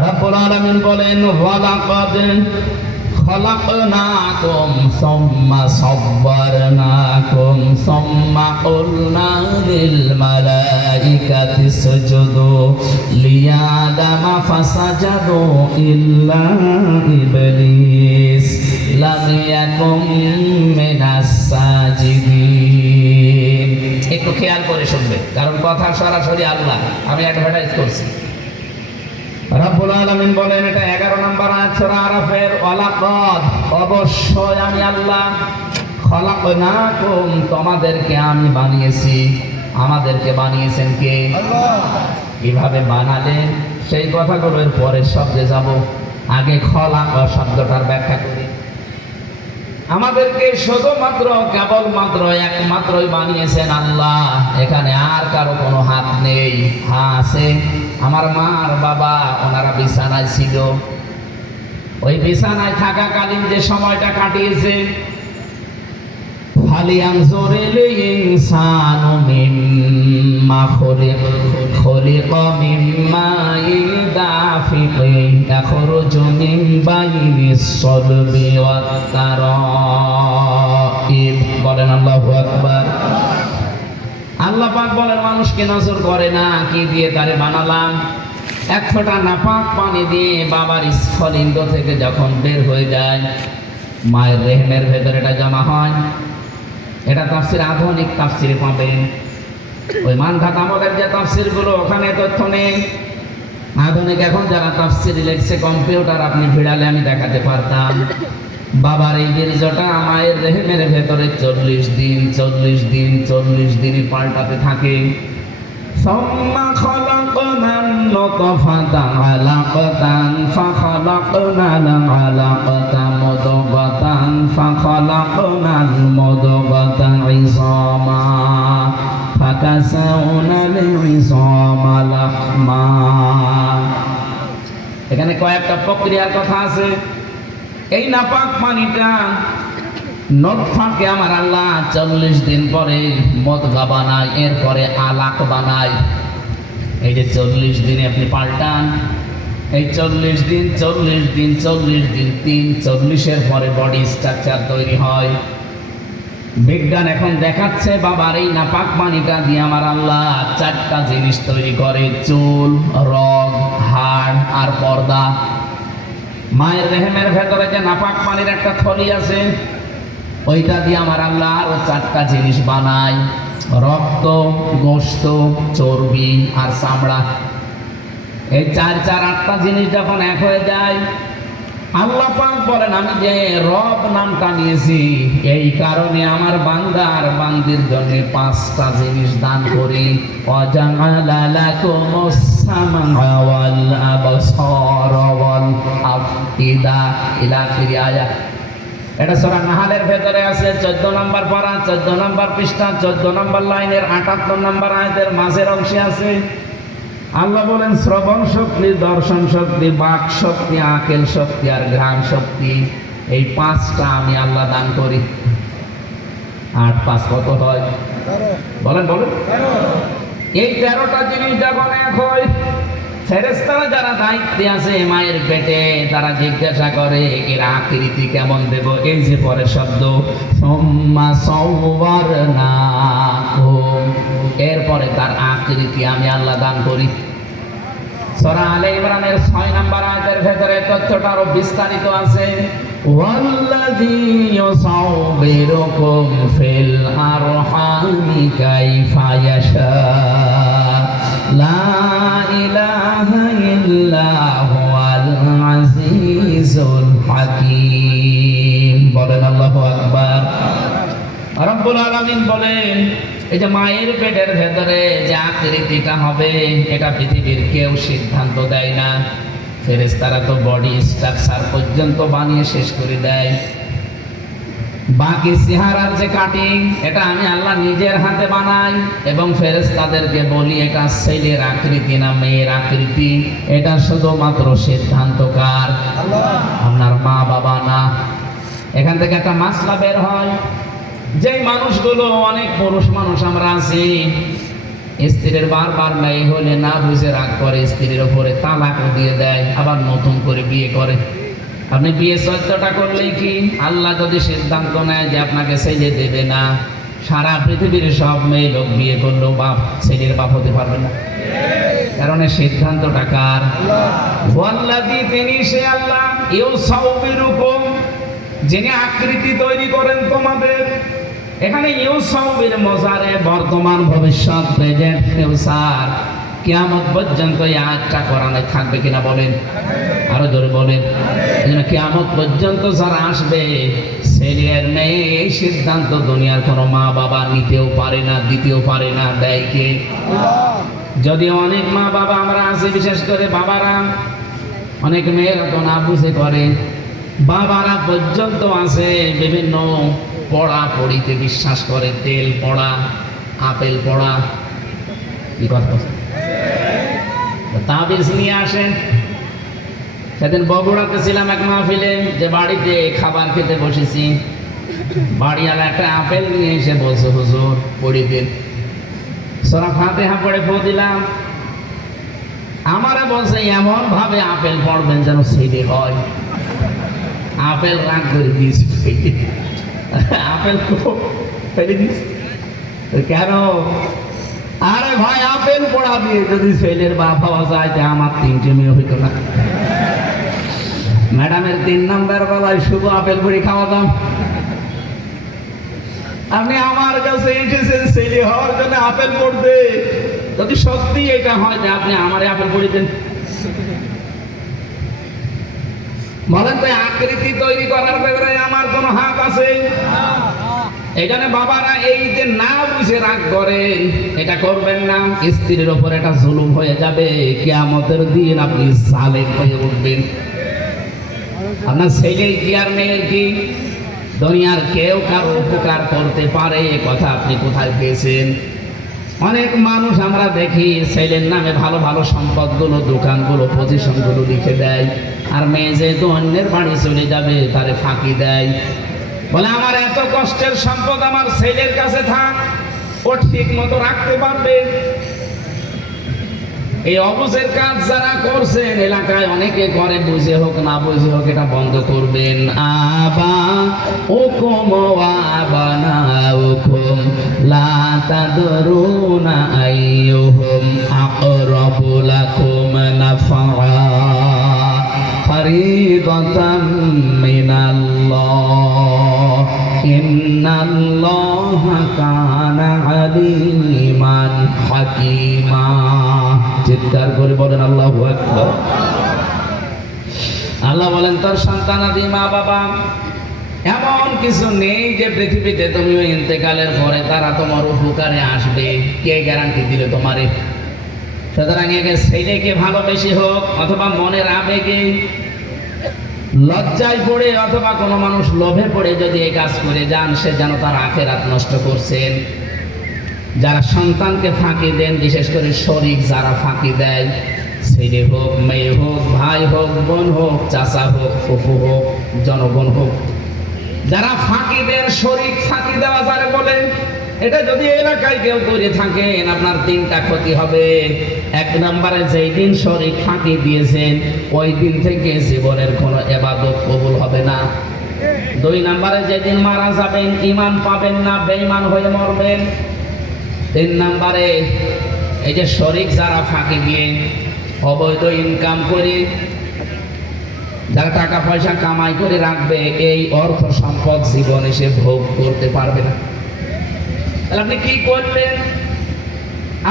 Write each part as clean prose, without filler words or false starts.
রাব্বুল আলামিন বলেন ওয়ালাকাদ খলাকনাকুম সুম্মা সাব্বারনাকুম সুম্মা কুলনা লিল মালাইকাতি ইসজুদু লিআদামা ফাসাজাদু ইল্লা ইবলিস লাম ইয়াকুম মিনাস সাজিদিন। একটু খেয়াল করে শুনবে, কারণ কথা সরাসরি আল্লাহ, আমি অ্যাডভার্টাইজ করছি। রাব্বুল আলামিন বলেন, এটা 11 নম্বর আয়াত সূরা আরাফের, ওয়ালাকাদ অবশ্যই আমি আল্লাহ, খলাকনাকুম তোমাদেরকে আমি বানিয়েছি। আমাদেরকে বানিয়েছেন কে? আল্লাহ। কিভাবে বানালেন সেই কথাগুলোর পরের শব্দে যাব, আগে খলাক শব্দটার ব্যাখ্যা করি। আমাদেরকে শুধুমাত্র কেবলমাত্র একমাত্রই বানিয়েছেন আল্লাহ, এখানে আর কারো কোনো হাত নেই। হ্যাঁ আছে, আমার মার বাবা ওনারা বিছানায় ছিল, ওই বিছানায় থাকাকালীন যে সময়টা কাটিয়েছে, ফালিয়ানজুরিল ইনসানু মিম্মা খুলিকা মিম্মা দাফিকিন ইয়াখরুজু মিন বাইনিস সালবি ওয়াত তারাইব। বলেন আল্লাহু আকবার। আল্লাহ পাক বলেন, মানুষকে নজর করে না কি দিয়ে তারে বানালাম? এক ফোঁটা নাপাক পানি দিয়ে বাবার স্ফলিঙ্গ থেকে যখন বের হয়ে যায়, মায়ের রেহেমের ভেতরে এটা জমা হয়। এটা তাফসির, আধুনিক তাফসিরে পাবেন। ওই মানধাত আমলের যে তাফসিরগুলো, ওখানে তথ্য নেই। আধুনিক এখন যারা তাফসির লিখছে, কম্পিউটার আপনি ভিড়ালে আমি দেখাতে পারতাম। বাবার এই বীর্যটা মায়ের রেহেমের ভেতরে 40 দিন 40 দিন 40 দিনই পাল্টাতে থাকে। সুম্মা খালাকনান নুতফাতা আলাকাতান ফাখালাকনাল আলাকাতা মুদগাতান ফাখালাকনাল মুদগাতা ইযামা ফাকাসাউনাল ইযামা লাহমা। এখানে কয়েকটা প্রক্রিয়ার কথা আছে। এই নাপাক পানিটা নতফাকে আমার আল্লাহ 40 দিন পরে মুদগা বানায়, এরপরে আলাক বানায়। এই যে 40 দিনে আপনি পাল্টান, এই 40 দিন 40 দিন 40 দিন 40-এর পরে বডি স্ট্রাকচার তৈরি হয়। বিজ্ঞান এখন দেখাচ্ছে বাবার এই নাপাক পানিটা দিয়ে আমার আল্লাহ 4টা জিনিস তৈরি করে: চুল, রগ, হাড় আর পর্দা। মায়ের রেহেমের ভেতরে যে নাপাক পানির একটা থলি আছে, ওইটা দিয়ে আমার আল্লাহ আরো 4টা জিনিস বানায়: রক্ত, গোশত, চর্বি আর চামড়া। এই 4-8টা জিনিস যখন এক হয়ে যায়, আল্লাহ পাক বলেন, আমি যে রব নামটা নিয়েছি এই কারণে আমার বান্দার বান্দির জন্য 5টা জিনিস দান করি। ওয়াজাআলা লাকুমুস সামআ ওয়াল আবসারা ওয়াল আফইদা ইলা আখিরি আয়াত। এটা সূরা নাহলের ভেতরে আছে, 14 নম্বর পারা, 14 নম্বর পৃষ্ঠা, 14 নম্বর লাইনের 78 নম্বর আয়াতের মাঝের অংশে আছে। আল্লাহ বলেন, শ্রবণ শক্তি, দর্শন শক্তি, বাক শক্তি, আকেল শক্তি আর ঘ্রাণ শক্তি, এই 5টা আমি আল্লাহ দান করি। 8 5 কত হয়? বলেন বলেন। এই 13টা জিনিস যখন এক হয়, ফেরেশতারা যারা দায়িত্বে আছে মায়ের পেটে, তারা জিজ্ঞাসা করে এর আকৃতি কেমন দেব। এই যে পরের শব্দ, সুম্মা সাওয়ারনাকুম, এরপরে তার আকৃতি আমি আল্লাহ দান করি। সূরা আলে ইমরানের 6 নম্বর আয়াতের ভেতরে তথ্যটা আরো বিস্তারিত আছে। ওয়াল্লাযী ইউসাউবিরুকুম ফিল আরহামি কাইফা ইয়াশা লা ইলাহা ইল্লা হুয়াল আজিজুল হাকীম। বলেন আল্লাহু আকবার। রব্বুল আলামিন বলেন, এই যে মায়ের পেটের ভেতরে যে আকৃতিটা হবে, এটা পৃথিবীর কেউ সিদ্ধান্ত দেয় না। ফেরেশতারা তো বডি স্ট্রাকচার পর্যন্ত বানিয়ে শেষ করে দেয়। বাকি চেহারার যে কাটিং, এটা আমি আল্লাহ নিজের হাতে বানাই এবং ফেরেশতাদেরকে বলি এটা ছেলের আকৃতি না মেয়ের আকৃতি। এটা শুধুমাত্র সিদ্ধান্তকার আল্লাহ, আপনার মা বাবা না। এখান থেকে একটা মাসলা বের হয়, যে মানুষগুলো, অনেক পুরুষ মানুষ আমরা আছি, স্ত্রীর বারবার মেয়ে হলে না বুঝে রাগ করে, স্ত্রীর ওপরে তালাকও দিয়ে দেয়, আবার নতুন করে বিয়ে করে। আপনি বিয়ে 14টা করলে কি, আল্লাহ যদি সিদ্ধান্ত নেয় যে আপনাকে ছেলে দেবে না, সারা পৃথিবীর সব মেয়ে লোক বিয়ে করলেও বাপ ছেলের বাপ হতে পারবে না। কারণ এই সিদ্ধান্তটা কার? ওয়াল্লাযী, তিনি সে আল্লাহ, ইউসাউবিরুকুম, যিনি আকৃতি তৈরি করেন তোমাদের। এখানে ইউসাউবির মজারে বর্তমান, ভবিষ্যৎ, প্রেজেন্ট, ফিউচার, কিয়ামত পর্যন্ত এই আয়াতটা কোরআনে থাকবে কিনা বলেন? আরো জোরে বলেন। এজন্য কিয়ামত পর্যন্ত যারা আসবে, ছেলের মেয়ে, এই সিদ্ধান্ত দুনিয়ার কোনো মা বাবা নিতেও পারে না, দিতেও পারে না। দেয় কে? যদি অনেক মা বাবা আমরা আছি, বিশেষ করে বাবারা, অনেক মেয়েরা তো না বুঝে করে, বাবারা পর্যন্ত আছে বিভিন্ন পড়া পড়িতে বিশ্বাস করে, তেল পড়া, আপেল পড়া, কি কথা, তাবিজ নিয়ে আসেন। সেদিন বগুড়াতে ছিলাম এক মাহফিলে, যে বাড়িতে খাবার খেতে বসেছি, বাড়িওয়ালা একটা আপেল নিয়ে এসে বলছে, হুজুর পড়ি দিন। সূরা ফাতিহা পড়ে ফু দিলাম। আমারে বলছে এমন ভাবে আপেল পড়বেন যেন ছেলে হয়। আপেল রাগ করে দিয়েছি, আপেল ফেলে দিয়েছি। কেন? আরে ভাই, আপেল পড়া দিয়ে যদি ছেলের বাপ হওয়া যায়, তা আমার 3টে মেয়ে হইতো না। ম্যাডামের 3 নাম্বার বেলায় শুধু আপেল পড়ি খাওয়াতাম। আপনি আমার কাছে এসেছেন ছেলে হওয়ার জন্য আপেল পড়তে। যদি সত্যি এটা হয় যে আপনি আমারে আপেল পড়িতেন, বলেন তো আকৃতি তৈরি করার ব্যাপারে আমার কোনো হাত আছে? এখানে বাবারা এই যে না বুঝে রাগ করেন, এটা করবেন না। স্ত্রীর ওপর এটা জুলুম হয়ে যাবে। কিয়ামতের দিন আপনি জালেম হয়ে উঠবেন। আপনার ছেলে কি আর মেয়ের কি? দুনিয়ার কেউ কারো উপকার করতে পারে, এ কথা আপনি কোথায় পেয়েছেন? অনেক মানুষ আমরা দেখি ছেলের নামে ভালো ভালো সম্পদগুলো, দোকানগুলো, পজিশনগুলো লিখে দেয়, আর মেয়ে যেহেতু অন্যের বাড়ি চলে যাবে তারে ফাঁকি দেয়। বলে আমার এত কষ্টের সম্পদ আমার ছেলের কাছে থাক, ও ঠিক মতো রাখতে পারবে। এই অবুঝের কাজ যারা করছেন, এলাকায় অনেকে করে, বুঝে হোক না বুঝে হোক, এটা বন্ধ করবেন। আবা হুকুম আবানা হুকুম লা তাদরুনা আইয়ুহুম আকরাবু লাকুম নাফআ ফরিদাতাম মিনাল্লাহ ইন্নাল্লাহা কানা আলিমান হাকীমা। চিৎকার করে বলেন আল্লাহু আকবার। আল্লাহ বলেন, তার সন্তানাদি মা বাবা এমন কিছু নেই যে পৃথিবীতে তুমি ইন্তেকালের পরে তারা তোমার উপকারে আসবে। কে গ্যারান্টি দিলে তোমারে? সুতরাং একে ছেলেকে ভালোবেসে হোক, অথবা মনের আবেগে, লজ্জায় পড়ে, অথবা কোনো মানুষ লোভে পড়ে যদি এই কাজ করে যান, সে যেন তার আখিরাত নষ্ট করছেন। যারা সন্তানকে ফাঁকি দেন, বিশেষ করে শরীক যারা ফাঁকি দেয়, ছেলে হোক, মেয়ে হোক, ভাই হোক, বোন হোক, চাচা হোক, ফুফু হোক, জনগণ হোক, যারা ফাঁকি দেন, শরীক ফাঁকি দেওয়া যারা বলে, এটা যদি এলাকায় কেউ করে থাকেন, আপনার 3টা ক্ষতি হবে। 1 নম্বরে, যেই দিন শরীক ফাঁকি দিয়েছেন, ওই দিন থেকে জীবনের কোনো ইবাদত কবুল হবে না। 2 নম্বরে, যেদিন মারা যাবেন ঈমান পাবেন না, বেঈমান হয়ে মরবেন। 3 নম্বরে, এই যে শরীক যারা ফাঁকি দিয়ে অবৈধ ইনকাম করে, যারা টাকা পয়সা কামাই করে রাখবে, এই অর্থ সম্পদ জীবনে সে ভোগ করতে পারবে না। তাহলে আপনি কি করলেন?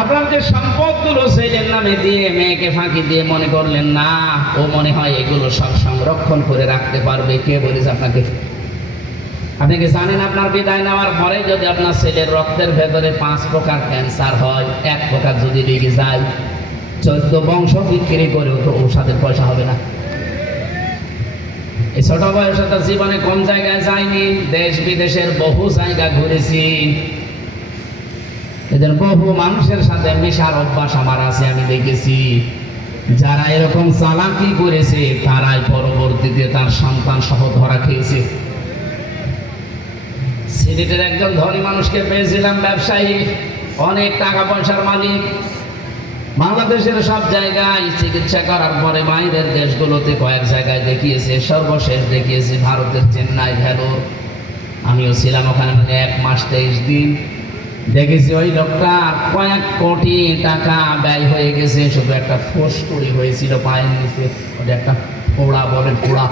আপনার যে সম্পদগুলো ছেলের নামে দিয়ে, মেয়েকে ফাঁকি দিয়ে মনে করলেন না, ও মনে হয় এগুলো সব সংরক্ষণ করে রাখতে পারবে। কে বলেছে আপনাকে? আপনি কি জানেন আপনার বিদায় নেওয়ার পরে যদি আপনার ছেলের রক্তের ভেতরে 5 প্রকার ক্যান্সার হয়, 1 প্রকার যদি লেগে যায়, 14 বংশ বিক্রি করেও তো ঔষধের পয়সা হবে না। এই ছোট বয়সে তো জীবনে কোন জায়গায় যায়নি, দেশ বিদেশের বহু জায়গা ঘুরেছি। এদের বহু মানুষের সাথে মেশার অভ্যাস আমার আছে, আমি দেখেছি। যারা এরকম চালাকি করেছে, তারাই পরবর্তীতে তার সন্তান সহ ধরা খেয়েছে। সিলেটের একজন ধনী মানুষকে পেয়েছিলাম, ব্যবসায়ী, অনেক টাকা পয়সার মালিক। বাংলাদেশের সব জায়গায় চিকিৎসা করার পরে বাইরের দেশগুলোতে কয়েক জায়গায় দেখিয়েছে, সর্বশেষ দেখিয়েছে ভারতের চেন্নাই, ভেলোর। আমিও ছিলাম ওখানে 1 মাস 23 দিন। দেখেছি ওই লোকটা কয়েক কোটি টাকা ব্যয় হয়ে গেছে, শুধু একটা ফোসকুড়ি হয়েছিল পায়ের নিচে, ওটা একটা পোড়া বলে, পোড়া।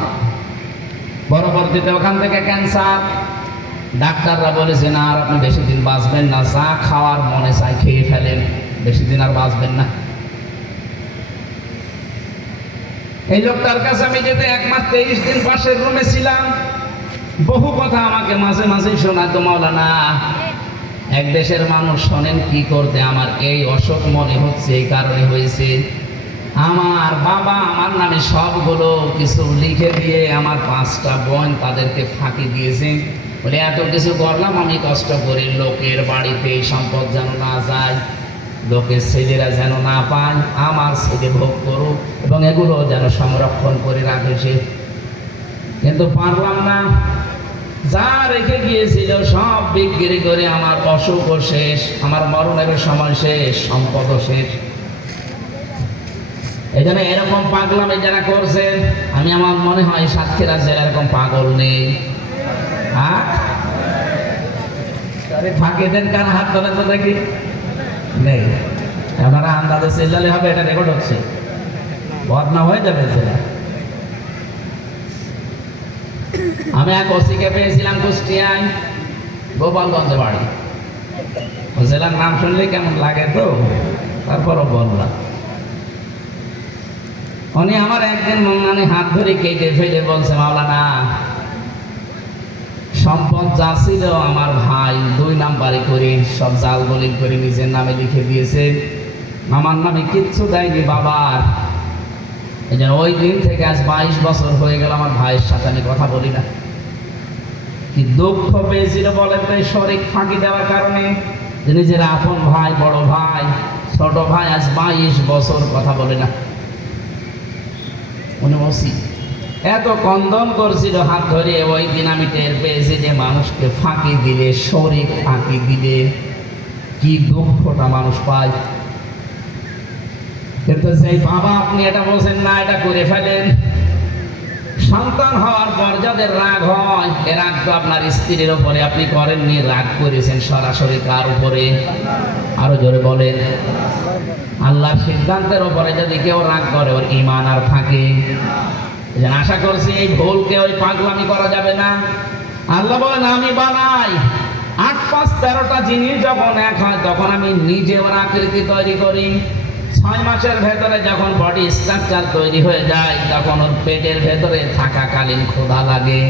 পরবর্তীতে ওখান থেকে ক্যান্সার। ডাক্তাররা বলেছেন আর আপনি বেশি দিন বাঁচবেন না, যা খাওয়ার মনে চাই খেয়ে ফেলেন, বেশি দিন আর বাঁচবেন না। এই লোকটার কাছে আমি যেতে 1 মাস 23 দিন পাশের রুমে ছিলাম। বহু কথা আমাকে মাঝে মাঝে শোনাতো, মাওলানা এক দেশের মানুষ শোনেন কি করতে, আমার এই অসুখ মনে হচ্ছে এই কারণে হয়েছে। আমার বাবা আমার নামে সবগুলো কিছু লিখে দিয়ে আমার 5টা বোন তাদেরকে ফাঁকি দিয়েছে, বলে এত কিছু করলাম আমি কষ্ট করি, লোকের বাড়িতে সম্পদ যেন না যায়, লোকের ছেলেরা যেন না পায়, আমার ছেলে ভোগ করুক এবং এগুলো যেন সংরক্ষণ করে রাখে সে। কিন্তু পারলাম না, যা রেখে গিয়েছিল সব বিক্রি করে আমার অসুখও শেষ, আমার মরণের সময় শেষ, সম্পদও শেষ। এই জন্য এরকম পাগলামি যারা করছেন, আমি আমার মনে হয় সাতক্ষীরা জেলা এরকম পাগল নেই। ফাঁকি দেন কার হাত তোলেন তো দেখি, নেই। আপনারা আন্দাজে চেল্লালে হবে, এটা রেকর্ড হচ্ছে, বদনাম হয়ে যাবে জেলা। আমি এক ওসিকে পেয়েছিলাম কুষ্টিয়ায়, গোপালগঞ্জে বাড়ি। জেলার নাম শুনলে কেমন লাগে তো, তারপরও বললাম। উনি আমার একদিন মানে হাত ধরে কেটে ফেলে বলছে, মাওলানা সম্পদ যা ছিল আমার ভাই 2 নাম্বারে করে সব জাল বলিং করে নিজের নামে লিখে দিয়েছে, আমার নামে কিচ্ছু দেয়নি বাবার। এই জন্য ওই দিন থেকে আজ 22 বছর হয়ে গেল আমার ভাইয়ের সাথে আমি কথা বলি না। কি দুঃখ পেয়েছিল বলেন তো, শরীর ফাঁকি দেওয়ার কারণে। নিজের আপন ভাই, বড় ভাই, ছোট ভাই আজ 22 বছর কথা বলে না। মনে বসি এত কন্দন করছিল হাত ধরে, ওই দিন আমি টের পেয়েছি যে মানুষকে ফাঁকি দিলে, শরীর ফাঁকি দিলে কি দুঃখটা মানুষ পায়। কিন্তু সেই বাবা আপনি এটা বলছেন না, এটা করে ফেলেন। সন্তান হওয়ার পর যাদের রাগ হয়, এ রাগ তো আপনার স্ত্রীর উপরে আপনি করেননি, রাগ করেছেন সরাসরি কার উপরে? আরো জোরে বলেন। আল্লাহর সিদ্ধান্তের উপরে যদি কেউ রাগ করে, ওর ঈমান আর থাকে। আশা করছি এই ভুলকে, ওই পাগলামি করা যাবে না। আল্লাহ বলেন আমি বানাই 8, 5, 13টা জিনিস যখন এক হয় তখন আমি নিজে ওর আকৃতি তৈরি করি। 6 মাসের ভেতরে যখন বডি স্ট্রাকচার তৈরি হয়ে যায় তখন ওর পেটের ভেতরে থাকাকালীন ক্ষুধা লাগে।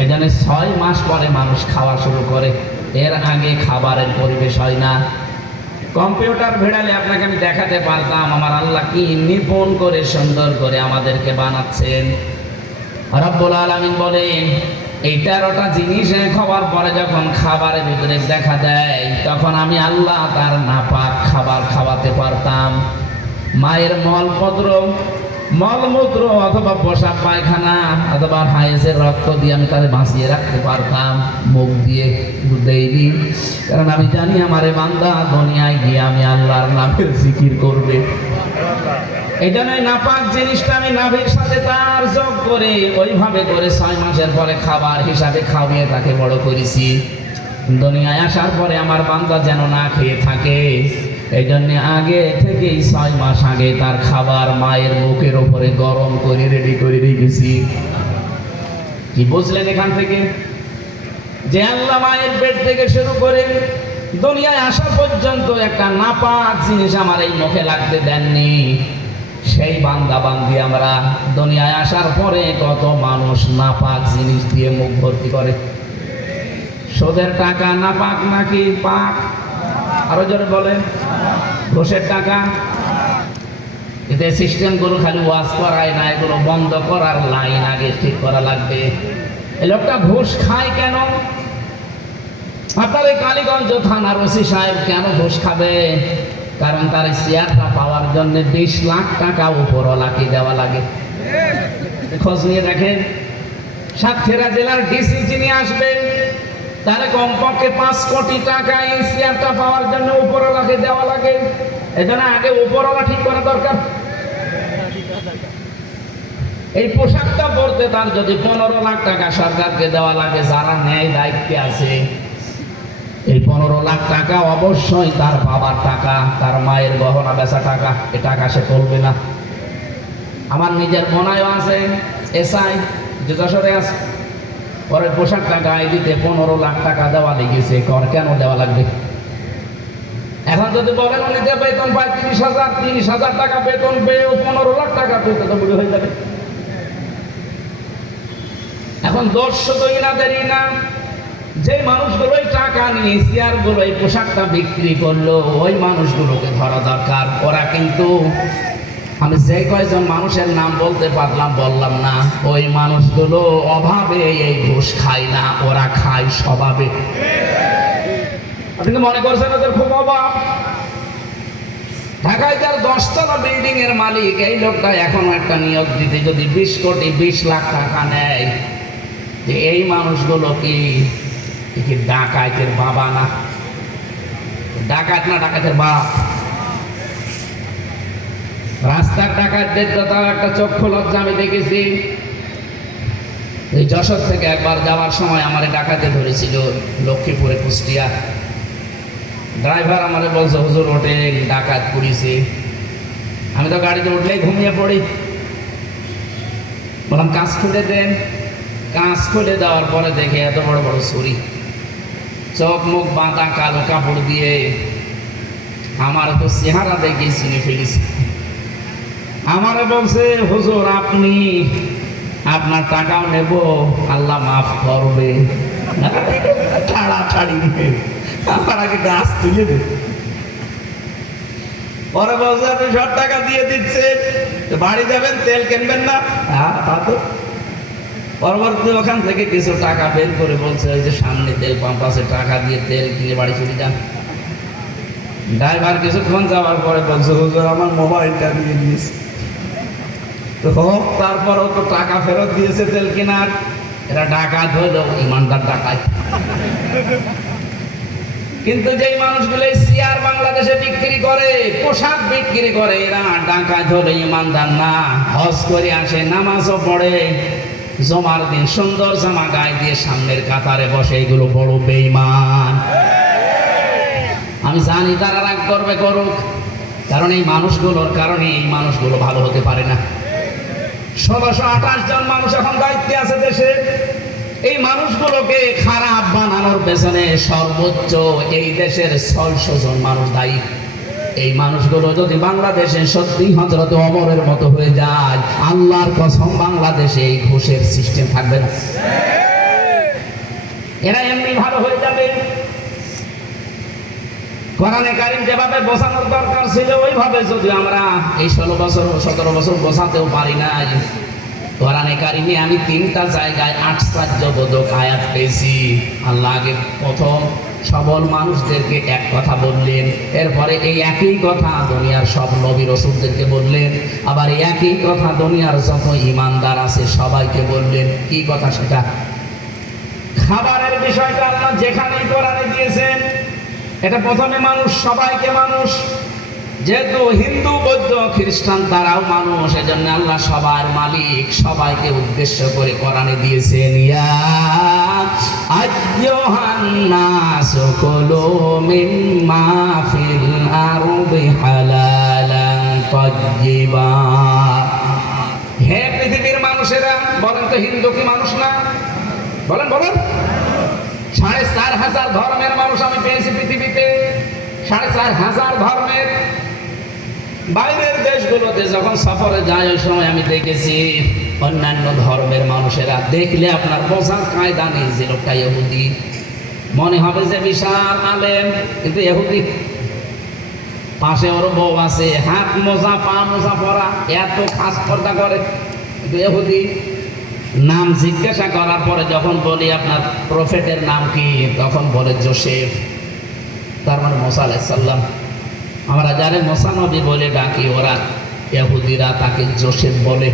এই জন্য 6 মাস পরে মানুষ খাওয়া শুরু করে, এর আগে খাবারের পরিবেশ হয় না। কম্পিউটার ভিড়ালে আপনাকে আমি দেখাতে পারতাম আমার আল্লাহ কি নিপুণ করে সুন্দর করে আমাদেরকে বানাচ্ছেন। রব্বুল আলামিন বলেন এই 13টা জিনিস এক হওয়ার পরে যখন খাবারের ভিতরে দেখা দেয় তখন আমি আল্লাহ তার নাপাক খাবার খাওয়াতে পারতাম। মায়ের মলমূত্র অথবা পোশাক পায়খানা অথবা হায়েসের রক্ত দিয়ে আমি তাদের বাঁচিয়ে রাখতে পারতাম, মুখ দিয়ে দেইনি, কারণ আমি জানি আমার বান্দা দুনিয়ায় গিয়ে আমি আল্লাহর নামের জিকির করবে। এই জন্যই নাপাক জিনিসটা আমি নাভির সাথে তার যোগ করে ওইভাবে করে 6 মাসের পরে খাবার হিসাবে খাওয়িয়ে তাকে বড় করেছি। দুনিয়ায় আসার পরে আমার বান্দা যেন না খেয়ে থাকে, এই জন্য আগে থেকেই 6 মাস আগে তার খাবার মায়ের মুখের ওপরে গরম করে রেডি করে রেখেছি। কি বুঝলেন এখান থেকে? যে আল্লাহ মায়ের পেট থেকে শুরু করে দুনিয়ায় আসা পর্যন্ত একটা নাপাক জিনিস আমার এই মুখে লাগতে দেননি। সেই বান্দা বান্দি আমরা দুনিয়ায় আসার পরে কত মানুষ নাপাক জিনিস দিয়ে মুখ ভর্তি করে। সুদের টাকা নাপাক নাকি পাক? আরো জোরে বলেন। ঘুষের টাকা, এতে সিস্টেমগুলো খালি ওয়াশ করায় না, এগুলো বন্ধ করার লাইন আগে ঠিক করা লাগবে। এই লোকটা ঘুষ খায় কেন? আপনার এই কালীগঞ্জ থানার ওসি সাহেব কেন ঘুষ খাবে? কারণ তার চেয়ারটা পাওয়ার জন্য 20 লাখ টাকা উপরওয়ালাকে দেওয়া লাগে। খোঁজ নিয়ে দেখেন, সাতক্ষীরা জেলার ডিসি যিনি আসবেন তাহলে কমপক্ষে 5 কোটি টাকা এই চেয়ারটা পাওয়ার জন্য উপরওয়ালাকে দেওয়া লাগে। এজন্য আগে উপরওয়ালা ঠিক করা দরকার। এই পোশাকটা পরতে তার যদি 15 লাখ টাকা সরকারকে দেওয়া লাগে, যারা ন্যায় দায়িত্বে আছে, এই 15 লাখ টাকা অবশ্যই তার বাবার টাকা, তার মায়ের গহনা বেচা টাকা। এ টাকা সে তুলবে না। আমার নিজের মনায় আছে, এসআই যে যশোরে আছে, পরে পোশাকটা গায়ে দিতে 15 লাখ টাকা দেওয়া লেগেছে। কর কেন দেওয়া লাগবে? এখন যদি বলেন উনি যে বেতন পায় 30,000 টাকা বেতন পেয়েও 15 লাখ টাকা তুলতে তো বুড়ি হয়ে যাবে। এখন দোষ শুধু ইনাদেরই না, যে মানুষগুলো এই টাকা নিয়ে চেয়ারগুলো এই পোশাকটা বিক্রি করলো, ওই মানুষগুলোকে ধরা দরকার। ওরা কিন্তু, আমি যে কয়জন মানুষের নাম বলতে পারলাম বললাম না, ওই মানুষগুলো অভাবে এই ঘুষ খায় না, ওরা খায় স্বভাবে। আপনি মনে করছেন ওদের খুব অভাব? ঢাকায় যার 10 তলা বিল্ডিং এর মালিক, এই লোকটা এখনো একটা নিয়োগ দিতে যদি 20 কোটি 20 লাখ টাকা নেয়, যে এই মানুষগুলো কি ডাকাতের বাবা না? ডাকাত না ডাকাতের বাপ। রাস্তার ডাকাতদের তো তাও একটা চক্ষু লজ্জা আমি দেখেছি। এই যশোর থেকে একবার যাওয়ার সময় আমার ডাকাতে ধরেছিল লক্ষ্মীপুরে, কুষ্টিয়া। ড্রাইভার আমারে বলছে, হুজুর ওঠেন, ডাকাত পুলিশে। আমি তো গাড়িতে উঠলেই ঘুমিয়ে পড়ি। বললাম কাঁচ খুলে দেন। কাঁচ খুলে দেওয়ার পরে দেখে এত বড় বড় ছুরি, চোখ মুখ বাঁধা, কালো কাপড় দিয়ে। আমার তো চেহারা দেখে চিনে ফেলেছি। আমারে বলছে, হুজুর আপনি, আপনার টাকাও নেব, আল্লাহ মাফ করবে। ছাড়াছাড়ি আমার আগে গাছ তুলে দে। পরে বলছে, আপনি সব টাকা দিয়ে দিচ্ছেন, বাড়ি যাবেন, তেল কিনবেন না? হ্যাঁ তা তো। পরবর্তী ওখান থেকে কিছু টাকা বের করে বলছে, ওই যে সামনে তেল পাম্প আছে, টাকা দিয়ে তেল কিনে বাড়ি চলে যান। ড্রাইভার কিছুক্ষণ যাওয়ার পরে বলছে, হুজুর আমার মোবাইলটা নিয়ে নিয়েছে। তো হোক, তারপরও তো টাকা ফেরত দিয়েছে তেল কেনার। এরা ডাকাত হলো, ইমানদার ডাকাত। কিন্তু যেই মানুষগুলো চেয়ার বাংলাদেশে বিক্রি করে, পোশাক বিক্রি করে, এরা ডাকাত হলো, ইমানদার না। হজ করে আসে, নামাজও পড়ে, জমার দিন সুন্দর জামা গায়ে দিয়ে সামনের কাতারে বসে, এগুলো বড় বেঈমান। আমি জানি তারা রাগ করবে, করুক, কারণ এই মানুষগুলোর কারণে এই মানুষগুলো ভালো হতে পারে না। 1628 জন মানুষ এখন দায়িত্বে আছে দেশে। এই মানুষগুলোকে খারাপ বানানোর পেছনে সর্বোচ্চ এই দেশের 600 জন মানুষ দায়ী। এই মানুষগুলো যদি বাংলাদেশে সত্যি হযরত ওমরের মতো হয়ে যায়, আল্লাহর কসম বাংলাদেশে এই ঘুষের সিস্টেম থাকবে না। এরা এমনি ভালো হয়ে যাবে। কোরআনে কারীম যেভাবে বোঝানোর দরকার ছিল, ওইভাবে যদি আমরা এই 16 বছর 17 বছর বোঝাতেও পারি নাই। কোরআনে কারীমে আমি 3টা জায়গায় আশ্চর্যবোধক আয়াত পেয়েছি। আল্লাহ আগে প্রথম সবল মানুষদেরকে এক কথা বললেন, এরপরে এই একই কথা দুনিয়ার সব নবী রাসূলদেরকে বললেন, আবার এই একই কথা দুনিয়ার যত ঈমানদার আছে সবাইকে বললেন। কি কথা সেটা? খাবারের বিষয়টা আল্লাহ যেখানেই কোরআনে দিয়েছেন, এটা প্রথমে মানুষ, সবাইকে মানুষ। যেহেতু হিন্দু বৌদ্ধ খ্রিস্টান তারাও মানুষ, এজন্য আল্লাহ সবার মালিক, সবাইকে উদ্দেশ্য করে কোরআনে দিয়েছেন, ইয়া আইয়ুহান নাসু কুলু মিম্মা ফিল আরদি হালালান তাইয়্যিবা। হে পৃথিবীর মানুষেরা, বলেন তো হিন্দু কি মানুষ না? বলেন বলেন। 4,500 ধর্মের মানুষ আমি পেয়েছি পৃথিবীতে, 4,500 ধর্মের। বাইরের দেশগুলোতে যখন সফরে যায়, ওই সময় আমি দেখেছি অন্যান্য ধর্মের মানুষেরা, দেখলে আপনার বোঝার কায়দা নেই যে লোকটা ইহুদি। মনে হবে যে বিশাল আলেম, কিন্তু ইহুদি। পাশে ওর বউ আছে, হাত মোজা পা মোজা পরা, এত খাস পর্দা করে, কিন্তু ইহুদি। নাম জিজ্ঞাসা করার পরে যখন বলি আপনার প্রফেটের নাম কি, তখন বলে যোসেফ, তার মানে মুসা আলাইহিস সালাম। আমরা যারা মুসা নবী বলে ডাকি, ওরা ইহুদিরা তাকে যোসেফ বলে।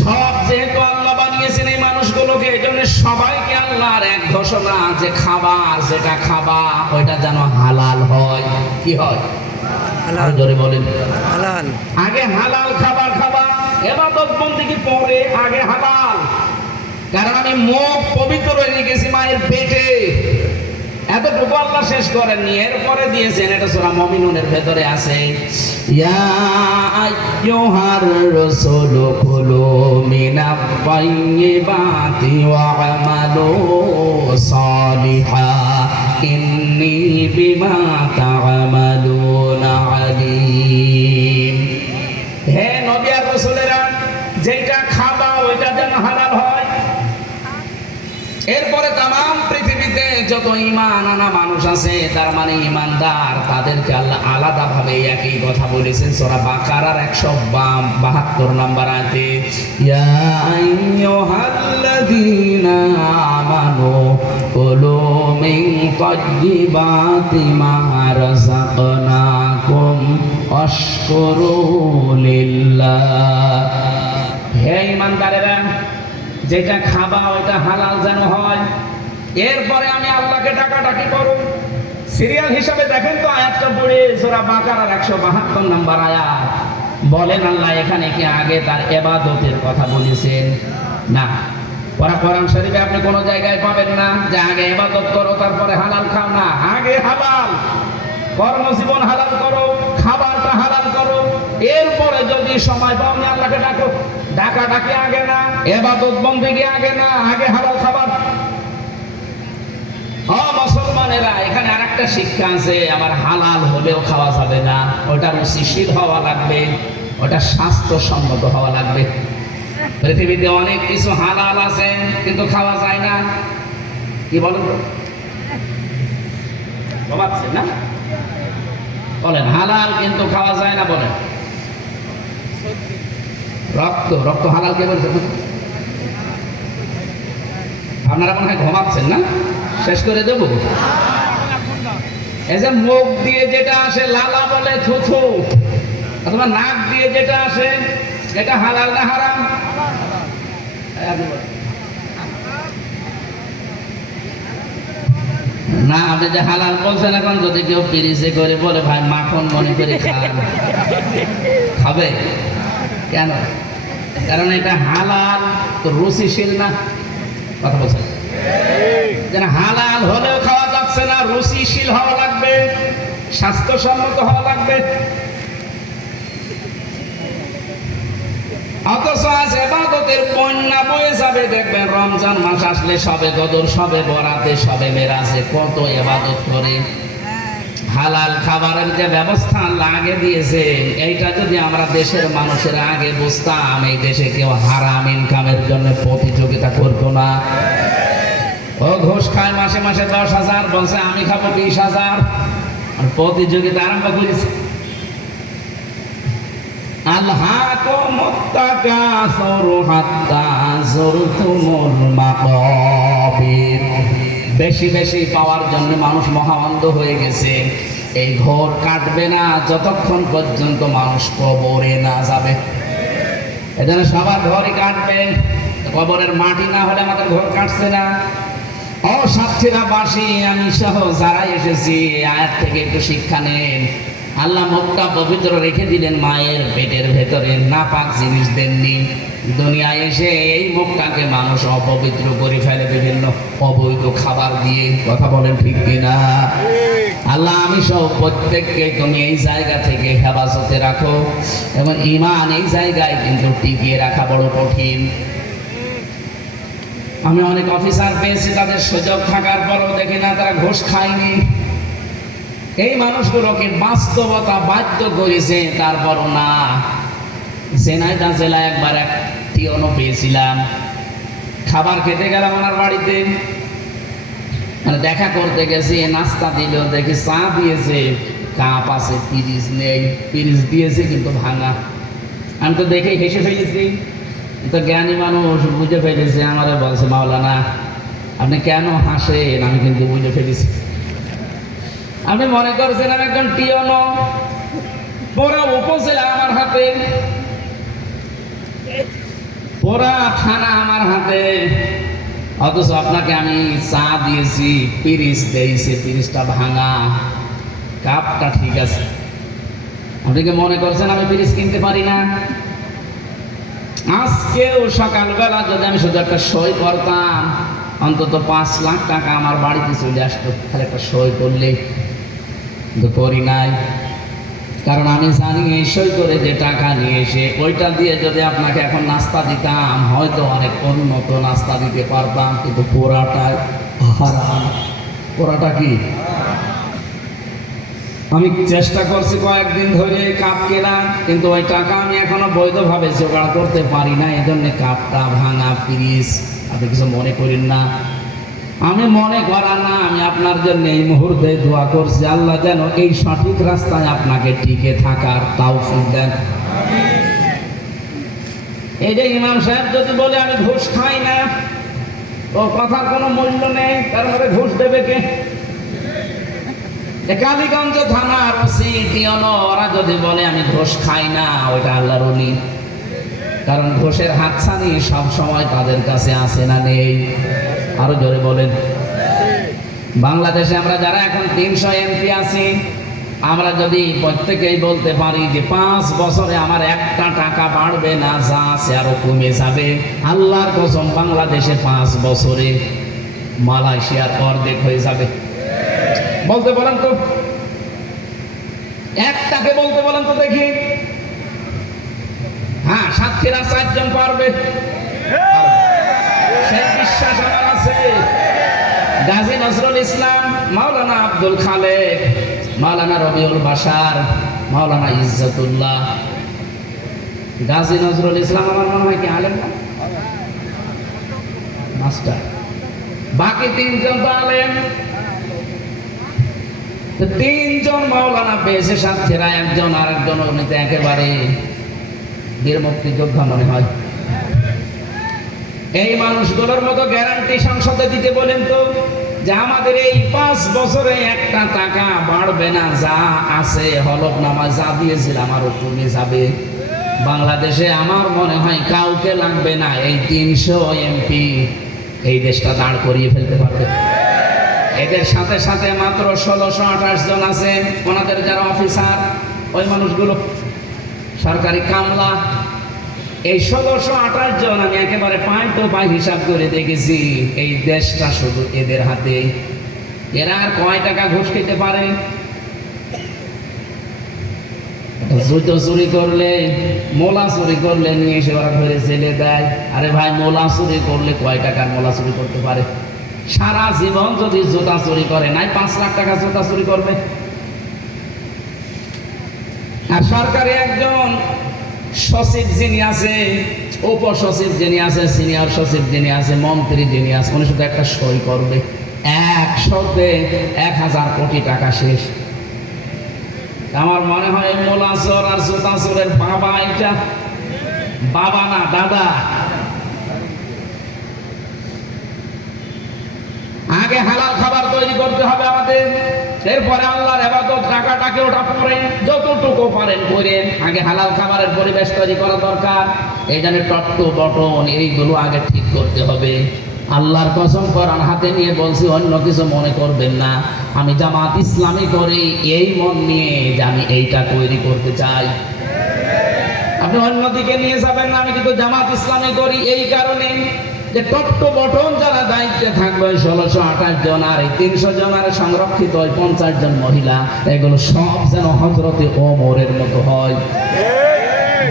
সব যেহেতু আল্লাহ বানিয়ে বানিয়েছেন এই মানুষগুলোকে, এই জন্য সবাইকে আল্লাহর এক ঘোষণা যে খাবার যেটা খাবা ওইটা যেন হালাল হয়। কি হয়? হালাল। জোরে বলেন হালাল। আগে হালাল খাবার খাবা, ইবাদত বন্দেগী পরে, আগে হালাল। কারণ আমি মুখ পবিত্র হয়ে গেছি মায়ের পেটে, এতটুকু আল্লাহ শেষ করেননি, এরপরে দিয়েছেন। এটা সূরা মুমিনুনের ভেতরে আছে, ইয়া আইয়ুহার রাসূলু কুলু মিনাত তাইয়্যিবাতি ওয়া আমালু সালিহা ইন্নী বিমা তা'মালুনা আলীম। হে নবী আর রাসূলেরা, যেটা খাবা ওইটা যেন হালাল হয়। এরপরে তাম পৃথিবীতে যত ঈমান আনা মানুষ আছে, তার মানে ঈমানদার, তাদেরকে আল্লাহ আলাদাভাবে একই কথা বলেছেন সূরা বাকারার 172 নম্বর আয়াতে, ইয়া আইয়ুহাল্লাযীনা আমানু কুলু মিন তাইয়্যিবাতি মা রাযাকনাকুম ওয়াশকুরু লিল্লাহ। হে ঈমানদারেরা, যেটা খাবা ওইটা হালাল যেন হয়। এরপরে আমি আল্লাহকে ডাকাডাকি করো। সিরিয়াল হিসাবে দেখেন তো আয়াতটা পড়ে, সূরা বাকারার 172 নম্বর আয়াত। বলেন আল্লাহ এখানে কি আগে তার ইবাদতের কথা বলেছেন? না। কোরআন শরীফে আপনি কোন জায়গায় পাবেন না যে আগে ইবাদত করো তারপরে হালাল খাও। না, আগে হালাল কর্মজীবন হালাল করো, খাবারটা হালাল করো, এরপরে যদি সময় পাও না আল্লাহকে ডাকো। ডাকাডাকি আগে না, ইবাদত বন্দেগী আগে না, আগে হালাল খাবার। মুসলমানেরা, এখানে আরেকটা শিক্ষা আছে, আবার হালাল হলেও খাওয়া যাবে না, ওটা রুচিশীল হওয়া লাগবে, ওটা স্বাস্থ্যসম্মত হওয়া লাগবে। পৃথিবীতে অনেক কিছু হালাল আছে কিন্তু খাওয়া যায় না। কি বলেন তো? ভাবছেন না? বলেন হালাল কিন্তু খাওয়া যায় না। বলেন রক্ত হালাল কে বলছে? আপনারা মনে হয় ঘুমাচ্ছেন না? শেষ করে দেব। এই যে মুখ দিয়ে যেটা আসে লালা বলে থুথু, অথবা নাক দিয়ে যেটা আসে এটা হালাল না হারাম? না, আপনি যে হালাল বলছেন, এখন যদি কেউ পিরিজে করে বলে ভাই মাখন মনে করে খান, খাবে কেন? কারণ এটা হালাল তো রুচিশীল না। কথা বলছেন যেন হালাল হলেও খাওয়া যাচ্ছে না, রুচিশীল হওয়া লাগবে, স্বাস্থ্যসম্মত হওয়া লাগবে। অথচ আজ ইবাদতের বন্যা বয়ে যাবে, দেখবেন রমজান মাস আসলে সবে কদর, সবে বরাতে, সবে মেরাজে কত ইবাদত করে। হালাল খাবারের যে ব্যবস্থা আল্লাহ আগে দিয়েছে, এইটা যদি আমরা দেশের মানুষের আগে বুঝতাম, এই দেশে কেউ হারাম ইনকামের জন্য প্রতিযোগিতা করতো না। ও ঘুষ খায় মাসে মাসে 10,000, বলছে আমি খাবো 20,000, আর প্রতিযোগিতা আরম্ভ করেছে। আলহাকুমুত তাকাসুরু হাত্তা যুরতুমুল মাকাবির। বেশি বেশি পাওয়ার জন্য মানুষ মহাঅন্ধ হয়ে গেছে। এই ঘর কাটবে না যতক্ষণ পর্যন্ত মানুষ কবরে না যাবে। এজন্য সবার ঘরই কাটবে, কবরের মাটি না হলে আমাদের ঘর কাটছে না। ও সাথীরা বাসী, আমি সহ যারা এসেছি, আয়াত থেকে একটু শিক্ষা নেন। আল্লাহ মুখটা পবিত্র রেখে দিলেন মায়ের পেটের ভেতরে, নাপাক জিনিস দেননি। দুনিয়ায় এসে এই মুখটাকে মানুষ অপবিত্র করে ফেলে বিভিন্ন অবৈধ খাবার দিয়ে। কথা বলেন ঠিক কিনা? আল্লাহ আমি সহ প্রত্যেককে তুমি এই জায়গা থেকে হেফাজতে রাখো, এবং ঈমান এই জায়গায় কিন্তু টিকিয়ে রাখা বড় কঠিন। আমি অনেক অফিসার পেয়েছি, তাদের সুযোগ থাকার পরও দেখি না তারা ঘুষ খায়নি। এই মানুষগুলোকে বাস্তবতা বাধ্য করেছে, তারপরও না। ঝিনাইদহ জেলায় একবার এক টিওনো পেয়েছিলাম, খাবার খেতে গেলাম ওনার বাড়িতে, মানে দেখা করতে গেছি, নাস্তা দিল, দেখি চা দিয়েছে, কাপ আছে, পিরিজ নেই, পিরিজ দিয়েছে কিন্তু ভাঙা। আমি তো দেখে হেসে ফেলেছি, তো জ্ঞানী মানুষ বুঝে ফেলেছে, আমারে বলছে মাওলানা আপনি কেন হাসেন, আমি কিন্তু বুঝে ফেলেছি। আপনি মনে করছেন আমি একজন টিওনো, পুরা উপজেলা আমার হাতে, পুরা থানা আমার আমার হাতে, অথচ আপনাকে আমি চা দিয়েছি, পিরিচ দিয়েছি, পিরিচটা ভাঙা, কাপটা ঠিক আছে। আপনি কি মনে করছেন আমি পিরিচ কিনতে পারি না? আজকেও সকালবেলা যদি আমি শুধু একটা সই করতাম, অন্তত 5 লাখ টাকা আমার বাড়িতে চলে আসতো, খালি একটা সই করলে। কিন্তু করি নাই, কারণ আমি জানি এই সই করে যে টাকা নিয়ে এসে ওইটা দিয়ে যদি আপনাকে এখন নাস্তা দিতাম, হয়তো অনেক উন্নত নাস্তা দিতে পারতাম, কিন্তু পোড়াটা হারাম। পোড়াটা কি? আমি চেষ্টা করছি কয়েকদিন ধরে কাপ কেনা, কিন্তু ওই টাকা আমি এখনো বৈধভাবে জোগাড় করতে পারি না, এই জন্য কাপটা ভাঙা, পিরিচ। আপনি কিছু মনে করেন না, আমি মনে করা না, আমি আপনার জন্য এই মুহূর্তে দোয়া করছি, আল্লাহ যেন এই সঠিক রাস্তায় আপনাকে টিকে থাকার তৌফিক দেন। এই যে ইমাম সাহেব যদি বলে আমি ঘুষ খাই না, ও কথার কোনো মূল্য নেই, কারণ ওরা ঘুষ দেবে কে? কালীগঞ্জ থানার ওসি টিওনো ওরা যদি বলে আমি ঘুষ খাই না, ওইটা আল্লাহর ওলি, কারণ ঘুষের হাতছানি সব সময় তাদের কাছে আসে না, নেই। আরো জোরে বলেন। বাংলাদেশে আমরা যারা এখন 300 এমপি আছি, আমরা যদি প্রত্যেকেই বলতে পারি যে 5 বছরে আমার একটা টাকা বাড়বে না, যা আছে আরো কমে যাবে, আল্লাহর কসম বাংলাদেশে 5 বছরে মালয়েশিয়ার অর্ধেক হয়ে যাবে। বলতে বলেন তো, একটাকে বলতে বলেন তো দেখি। হ্যাঁ, সাতক্ষীরা 4 জন পারবে, সেই বিশ্বাস আমার আছে। গাজী নজরুল ইসলাম, মাওলানা আব্দুল খালেক, মাওলানা রবিউল বাশার, মাওলানা ইজ্জতুল্লাহ। গাজী নজরুল ইসলাম আমার মনে হয় কি আলেম না, মাস্টার। বাকি 3 জন তো আলেম। 3 জন মাওলানা পেয়েছে সাতক্ষীরা, একজন আর একজন উনিতে একেবারে বীর মুক্তিযোদ্ধা মনে হয়। এই মানুষগুলোর মতো গ্যারান্টি সংসদে দিতে বলেন তো যে আমাদের এই 5 বছরে একটা টাকা বাড়বে না, যা আছে হলফনামা যা দিয়েছিলাম আরো কমে যাবে। বাংলাদেশে আমার মনে হয় কাউকে লাগবে না, এই 300 এমপি এই দেশটা দাঁড় করিয়ে ফেলতে পারবে। এদের সাথে সাথে মাত্র 1628 জন আছে, ওনাদের যারা অফিসার, ওই মানুষগুলো সরকারি কামলা। এই 1628 জন আমি একেবারে পাই তো পাই হিসাব করে দেখেছি, এই দেশটা শুধু এদের হাতে। এরা আর কয় টাকা ঘুষ খেতে পারে? জুতো চুরি করলে, মোলা চুরি করলে নিয়ে এসে ওরা ধরে জেলে দেয়। আরে ভাই, মোলা চুরি করলে কয় টাকার মোলা চুরি করতে পারে? সারা জীবন যদি জুতা চুরি করে নাই 5 লাখ টাকা জুতা চুরি করবে। আর সরকারে একজন সচিব যিনি আছে, উপসচিব যিনি আছে, সিনিয়র সচিব যিনি আছে, মন্ত্রী যিনি আছে, উনি শুধু একটা সই করবে, 1000 কোটি টাকা শেষ। আমার মনে হয় মোলা চোর আর জুতা চোরের বাবা, এটা বাবা না দাদা। আগে হালাল খাবার তৈরি করতে হবে আমাদের, এরপরে আল্লাহর ইবাদত, টাকাটাকে ওটা পরে যতটুকু পারেন করেন। আগে হালাল খাবারের পরিবেশ তৈরি করা দরকার। এই জন্য টট্টু বটন এইগুলো আগে ঠিক করতে হবে। আল্লাহর কসম কোরআন হাতে নিয়ে বলছি, অন্য কিছু মনে করবেন না। আমি জামাত ইসলামী করি এই মন নিয়ে যে আমি এইটা তৈরি করতে চাই। আপনি অন্যদিকে নিয়ে যাবেন না। আমি কিন্তু জামাত ইসলামী করি এই কারণে যে টট্টু বটন যারা দায়িত্বে থাকবে 1628 জন, আর এই 300 জন আর সংরক্ষিত 50 জন মহিলা, এগুলো সব যেন হযরতে ওমরের মতো হয়।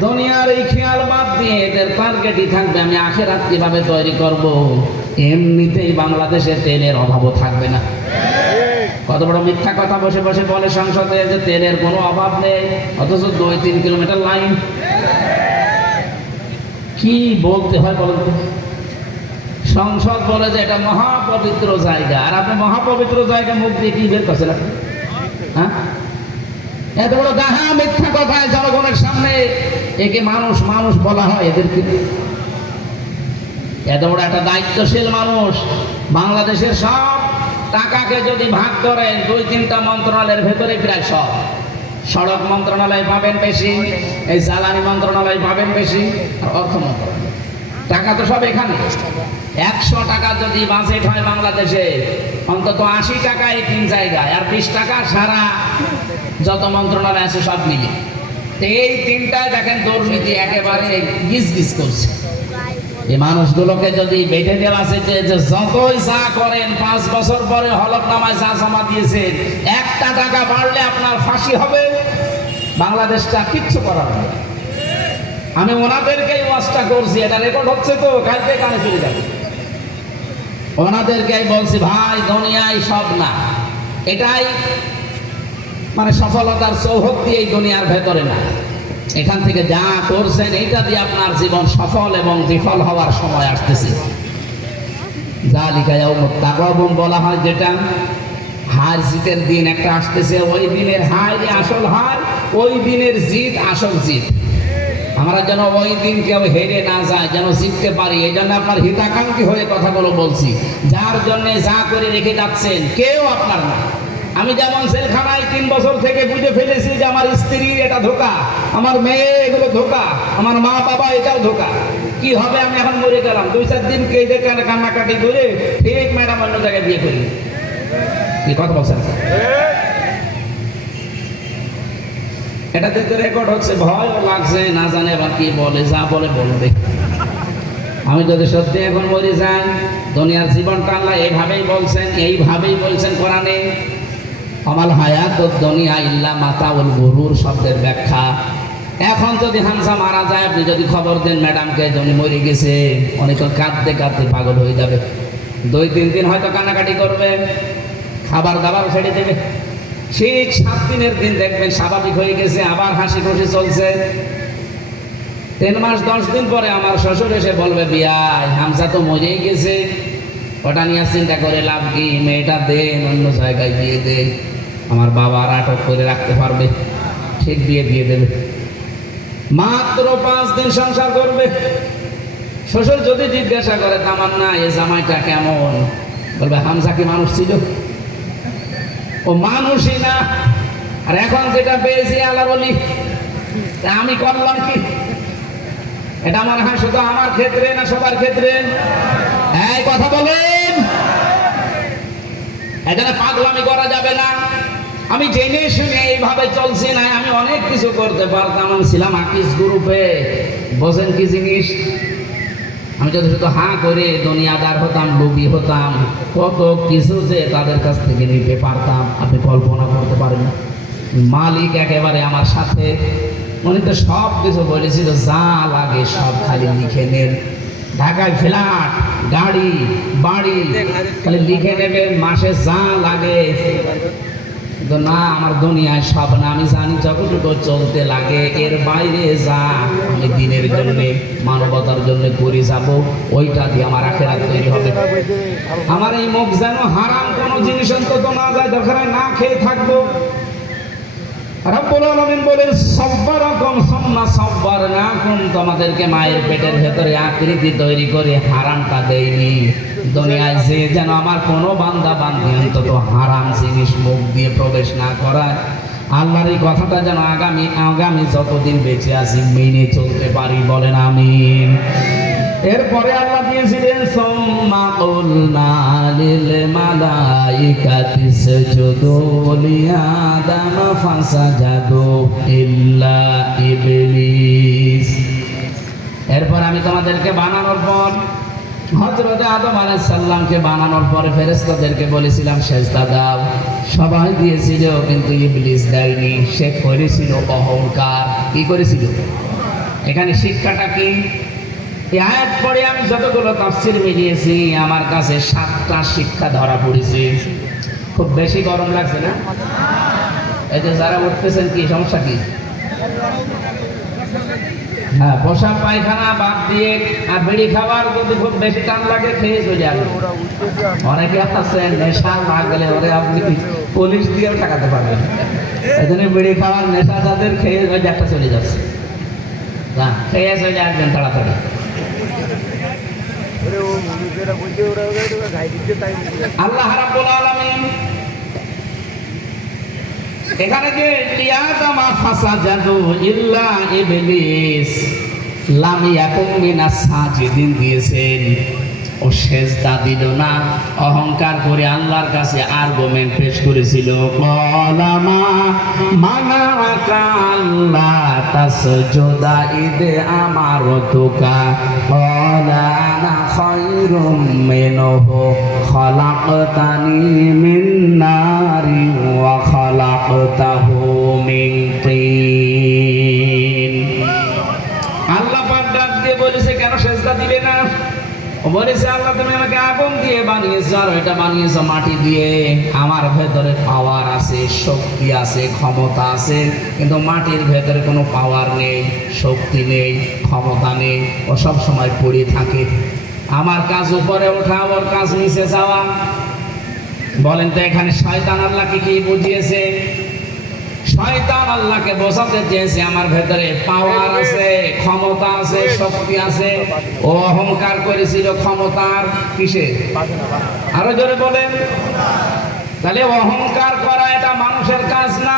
দুনিয়ার এই খেয়াল বাদ দিয়ে এদের টার্গেটই থাকবে আমি আখিরাত কিভাবে তৈরি করব। এমনিতেই বাংলাদেশে তেলের অভাবও থাকবে না। কত বড় মিথ্যা কথা বসে বসে বলে সংসদে যে তেলের কোনো অভাব নেই, অথচ 2-3 কিলোমিটার লাইন। কি বলতে হয় বলেন তো? সংসদ বলে যে এটা মহাপবিত্র জায়গা, আর আপনি মহাপবিত্র জায়গা মুখ দিয়ে কি বের করছেন? হ্যাঁ, এত বড় গাহা মিথ্যা কথায় জনগণের সামনে একে মানুষ মানুষ বলা হয় এদেরকে। এত বড় একটা দায়িত্বশীল মানুষ, বাংলাদেশের সব টাকাকে যদি ভাগ করেন 2-3টা মন্ত্রণালয়ের ভেতরে প্রায় সব। সড়ক মন্ত্রণালয় পাবেন বেশি, এই জ্বালানি মন্ত্রণালয় পাবেন বেশি, আর অর্থ মন্ত্রণালয়। টাকা তো সব এখানে। 100 টাকা যদি বাজেট হয় বাংলাদেশে, অন্তত 80 টাকা এই 3 জায়গায়, আর 20 টাকা সারা যত মন্ত্রণালয় আছে সব মিলে। তো এই 3টায় দেখেন দুর্নীতি একেবারে গিজ গিজ করছে। এই মানুষগুলোকে যদি বেঁধে দেওয়া আছে যে যতই যা করেন 5 বছর পরে হলফনামায় যা জমা দিয়েছেন, 1 টাকা বাড়লে আপনার ফাঁসি হবে, বাংলাদেশটা কিচ্ছু করার নেই। আমি ওনাদেরকেই ওয়াজটা করছি, এটা রেকর্ড হচ্ছে তো, কালকে কানে চলে যাবে। ওনাদেরকেই বলছি, ভাই দুনিয়ায় সব না, এটাই মানে সফলতার চৌহদ্দি এই দুনিয়ার ভেতরে না। এখান থেকে যা করছেন এটা দিয়ে আপনার জীবন সফল এবং বিফল হওয়ার সময় আসতেছে। জালিকা ইয়াউমুত তাগাবুন বলা হয়, যেটা হার জিতের দিন একটা আসতেছে। ওই দিনের হার আসল হার, ওই দিনের জিত আসল জিত। আমরা যেন ওই দিন কেউ হেরে না যায়, যেন জিততে পারি, এই জন্য আপনার হিতাকাঙ্ক্ষী হয়ে কথাগুলো বলছি। যার জন্য যা করে রেখে যাচ্ছেন কেউ আপনার না। আমি যেমন জেলখানায় 3 বছর থেকে বুঝে ফেলেছি যে আমার স্ত্রীর এটা ধোঁকা, আমার মেয়ে এগুলো ধোঁকা, আমার মা বাবা এটাও ধোঁকা। কি হবে, আমি এখন মরে গেলাম, 2-4 দিন কেঁদে কান্নাকাটি করে ঠিক ম্যাডাম অন্য জায়গায় বিয়ে করি। কি কথা বলছেন? এটা দেখতে রেকর্ড হচ্ছে, ভয় লাগছে, না জানে আবার কি বলে, যা বলে বলবে। আমি যদি সত্যি এখন মরে যাই, দুনিয়ার জীবনটা আল্লাহ এইভাবেই বলছেন, এইভাবেই বলছেন কোরআনে, আমাল হায়াতুদ দুনিয়া ইল্লা মাতাউল গুরুর শব্দের ব্যাখ্যা। এখন যদি হামজা মারা যায়, আপনি যদি খবর দেন ম্যাডামকে উনি মরে গেছে, অনেক কাঁদতে কাঁদতে পাগল হয়ে যাবে। 2-3 দিন হয়তো কান্নাকাটি করবে, খাবার দাবার ছেড়ে দেবে। ঠিক 7 দিনের দিন দেখবেন স্বাভাবিক হয়ে গেছে, আবার হাসি খুশি চলছে। 3 মাস 10 দিন পরে আমার শ্বশুর এসে বলবে, বিয়াই হামজা তো মরেই গেছে, ওটা নিয়ে চিন্তা করে লাভ কি, মেয়েটা দেন, অন্য জায়গায় বিয়ে দে, আমার বাবা আর আটক করে রাখতে পারবে, ঠিক বিয়ে দিয়ে দেবে। মাত্র 5 দিন সংসার করবে। শ্বশুর যদি জিজ্ঞাসা করে, তামান্না এ জামাইটা কেমন, বলবে হামজা কি মানুষ ছিল? ও মানুষই না। আর এখন যেটা পেয়েছি আল্লাহর ওলি, আমি করলাম কি? এটা মনে হয় শুধু আমার ক্ষেত্রে না সবার ক্ষেত্রে? এই কথা বলেন। এখানে পাগলামি করা যাবে না। আমি জেনে শুনে এইভাবে চলছি না, আমি অনেক কিছু করতে পারতাম। আমি ছিলাম আকিস গ্রুপে, বোঝেন কি জিনিস? আমি যদি শুধু হাঁ করে দুনিয়াদার হতাম, লোভী হতাম, কত কিছু যে তাদের কাছ থেকে নিতে পারতাম আপনি কল্পনা করতে পারেন না। মালিক একেবারে আমার সাথে, উনি তো সব কিছু বলেছিল, যা লাগে সব খালি লিখে নেন। ঢাকায় ফ্ল্যাট, গাড়ি, বাড়ি খালি লিখে নেবে, মাসে যা লাগে। কিন্তু না, আমার দুনিয়ায় সব না, আমি জানি যতটুকু চলতে লাগে, এর বাইরে যা আমি দিনের জন্য মানবতার জন্য করে যাব, ওইটা দিয়ে আমার আখিরাত তৈরি হবে। আমার এই মুখ যেন হারাম কোনো জিনিস অন্তত না যায়, দরকার না খেয়ে থাকবো। রব্বুল আলামিন বলেন, সাব্বারাকুম সুম্মা সাব্বারনাকুম, তোমাদেরকে মায়ের পেটের ভেতরে আকৃতি তৈরি করে হারামটা দেয়নি। দুনিয়ায় যে যেন আমার কোনো বান্দা বান্দি অন্তত হারাম জিনিস মুখ দিয়ে প্রবেশ না করায়, আল্লাহর এই কথাটা যেন আগামী যতদিন বেঁচে আছি মেনে চলতে পারি, বলেন আমিন। এরপরে আল্লাহ দিয়েছিলেন, সুম্মা কুলনা লিল মালাইকাতি ইসজুদু লিআদাম ফাসাজাদু ইল্লা ইবলিস। এরপর আমি তোমাদেরকে বানানোর পর, হযরত আদম আলাইহিস সালামকে বানানোর পরে ফেরেশতাদেরকে বলেছিলাম সেজদা দাও, সবাই দিয়েছিল, কিন্তু ইবলিস দেয়নি। সে করেছিল অহংকার। কি করেছিল? এখানে শিক্ষাটা কি? এই আয়াত পড়ে আমি যতগুলো তাফসীর মিলিয়েছি, আমার কাছে 7টা শিক্ষা ধরা পড়েছে। খুব বেশি গরম লাগছে না? এই যে যারা উঠতেছেন, কি সমস্যা কি? হ্যাঁ, পোশাক পায়খানা বাদ দিয়ে আর বিড়ি খাবার যদি খুব বেশি টান লাগে খেয়ে চলে আসবে। অনেকে আছেন নেশা লাগলে ওরে আপনি পুলিশ দিয়েও ঠেকাতে পারবেন। এই জন্য বিড়ি খাওয়ার নেশা যাদের, খেয়ে ওই একটা চলে যাচ্ছে, না খেয়ে চলে আসবেন তাড়াতাড়ি। আল্লাহ রাব্বুল আলামিন এখানে যে লিআদামা ফাসাজাদু ইল্লা ইবলিস, লাম ইয়াকুম মিনাস সাজিদিন দিয়েছেন, ও সেজদা দিল না, অহংকার করে আল্লাহর কাছে আর্গুমেন্ট পেশ করেছিল। ক্বালামা মানাআকা আল্লা তাসজুদা ইদ আমারতুকা ক্বালা আনা খায়রুম মিনহু খালাকতানি মিন নারি ওয়া খালাকতাহু মিন তিন। আল্লাহ পাক ডাক দিয়ে বলেছে, কেন সেজদা দিলে না? বলেছে, আল্লাহ তুমি আমাকে আগুন দিয়ে বানিয়েছো আর এটা বানিয়েছো মাটি দিয়ে। আমার ভেতরে পাওয়ার আছে, শক্তি আছে, ক্ষমতা আছে, কিন্তু মাটির ভেতরে কোনো পাওয়ার নেই, শক্তি নেই, ক্ষমতা নেই, ও সব সময় পড়ে থাকে। আমার কাজ উপরে ওঠা, ওর কাজ নিচে যাওয়া। বলেন তো এখানে শয়তান আল্লাহকে কি বুঝিয়েছে? শয়তান আল্লাহকে বোঝাতে চেয়েছে আমার ভেতরে পাওয়ার আছে, ক্ষমতা আছে, শক্তি আছে। ও অহংকার করেছিল ক্ষমতার কিসে? আরো জোরে বলেন। তাহলে অহংকার করা এটা মানুষের কাজ না,